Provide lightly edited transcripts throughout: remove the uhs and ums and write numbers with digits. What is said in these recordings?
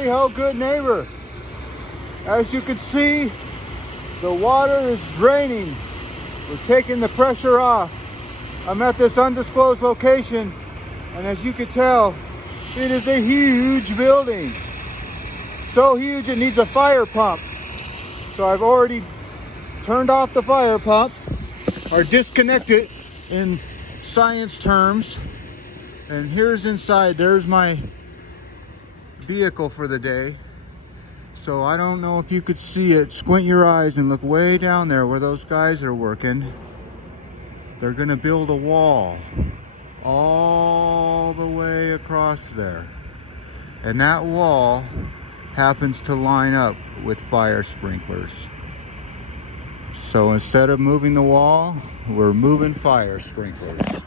howdy ho, good neighbor. As you can see, the water is draining. We're taking the pressure off. I'm at this undisclosed location, and as you can tell, it is a huge building. So huge it needs a fire pump. So I've already turned off the fire pump, or disconnected in science terms. And here's inside, there's my vehicle for the day. So I don't know if you could see it. Squint your eyes and look way down there where those guys are working. They're gonna build a wall all the way across there. And that wall happens to line up with fire sprinklers. So instead of moving the wall, we're moving fire sprinklers.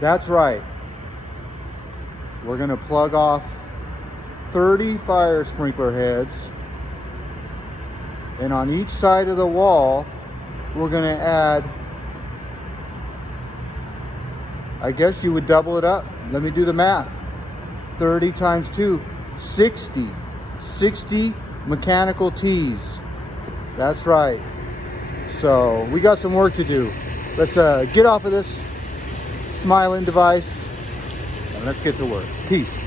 That's right. We're gonna plug off 30 fire sprinkler heads, and on each side of the wall we're going to add, I guess you would double it up. Let me do the math. 30 times 2, 60 mechanical tees. That's right. So we got some work to do. Let's get off of this smiling device and let's get to work. Peace.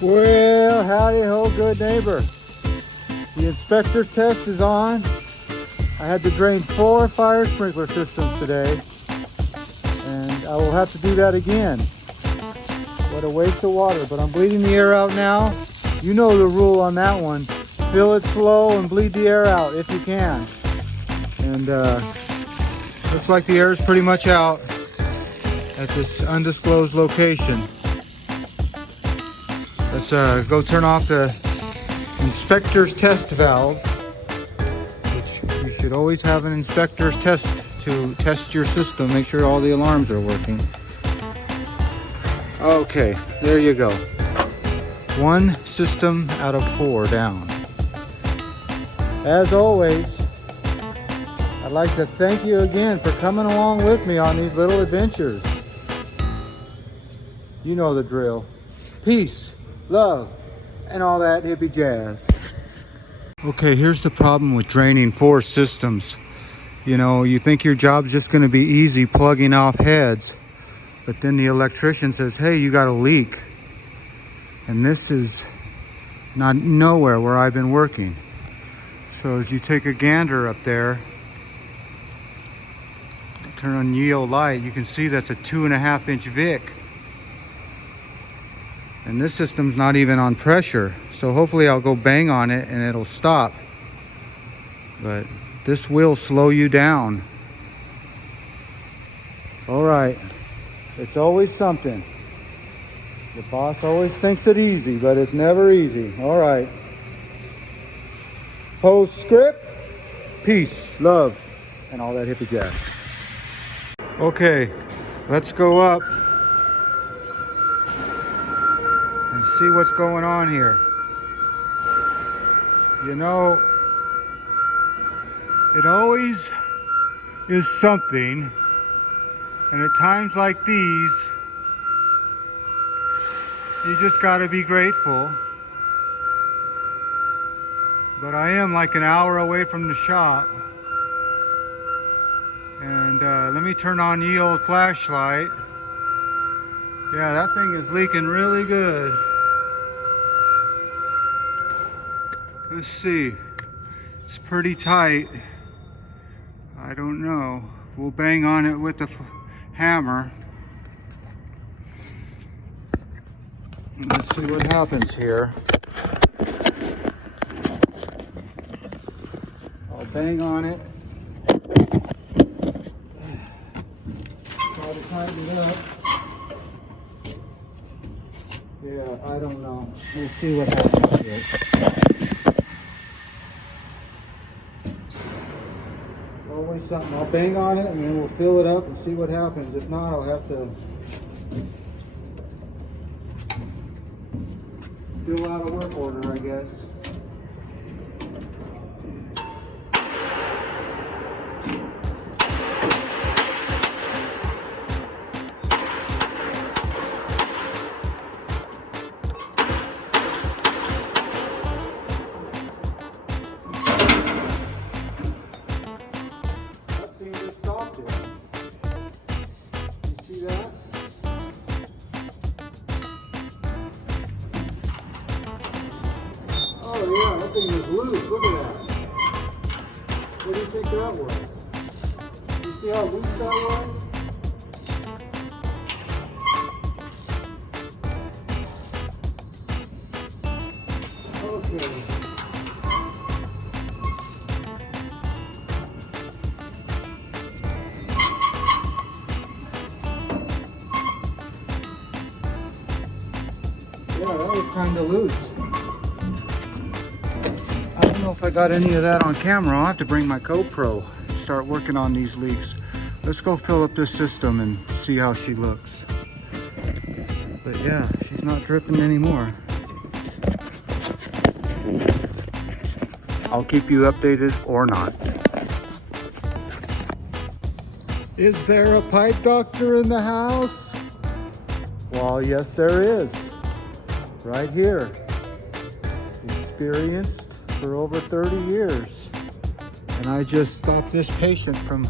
Well, howdy ho, good neighbor. The inspector test is on. I had to drain 4 fire sprinkler systems today, and I will have to do that again. What a waste of water, but I'm bleeding the air out now. You know the rule on that one. Fill it slow and bleed the air out if you can. And looks like the air is pretty much out at this undisclosed location. Let's go turn off the inspector's test valve, which you should always have an inspector's test to test your system, make sure all the alarms are working. Okay, there you go. 1 system out of 4 down. As always, I'd like to thank you again for coming along with me on these little adventures. You know the drill. Peace, love, and all that hippie jazz. Okay, here's the problem with draining 4 systems. You know, you think your job's just going to be easy plugging off heads, but then the electrician says, hey, you got a leak. And this is not nowhere where I've been working. So as you take a gander up there, turn on Neo light, you can see that's a 2.5-inch Vic. And this system's not even on pressure. So hopefully I'll go bang on it and it'll stop. But this will slow you down. All right, it's always something. The boss always thinks it easy, but it's never easy. All right. Postscript, peace, love, and all that hippie jazz. Okay, let's go up and see what's going on here. You know, it always is something, and at times like these, you just got to be grateful. But I am like an hour away from the shop, and let me turn on the old flashlight. Yeah, that thing is leaking really good. Let's see. It's pretty tight. I don't know. We'll bang on it with the hammer. Let's see what happens here. I'll bang on it. Try to tighten it up. Yeah, I don't know. We'll see what happens here. Always something. I'll bang on it and then we'll fill it up and see what happens. If not, I'll have to fill out a work order, I guess. Oh yeah, that thing was loose. Look at that. What do you think that was? You see how loose that was? Okay. Yeah, that was kind of loose. I don't know if I got any of that on camera. I'll have to bring my GoPro and start working on these leaks. Let's go fill up this system and see how she looks. But yeah, she's not dripping anymore. I'll keep you updated or not. Is there a pipe doctor in the house? Well, yes there is. Right here. Experienced for over 30 years. And I just stopped this patient from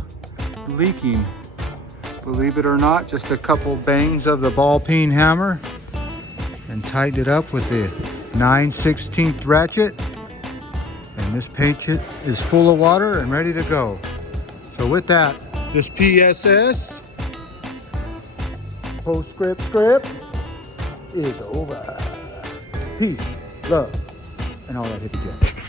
leaking. Believe it or not, just a couple bangs of the ball peen hammer and tightened it up with the 9/16 ratchet. And this patient is full of water and ready to go. So with that, this PSS, postscript script, is over. Peace, love, and all that hippie jazz.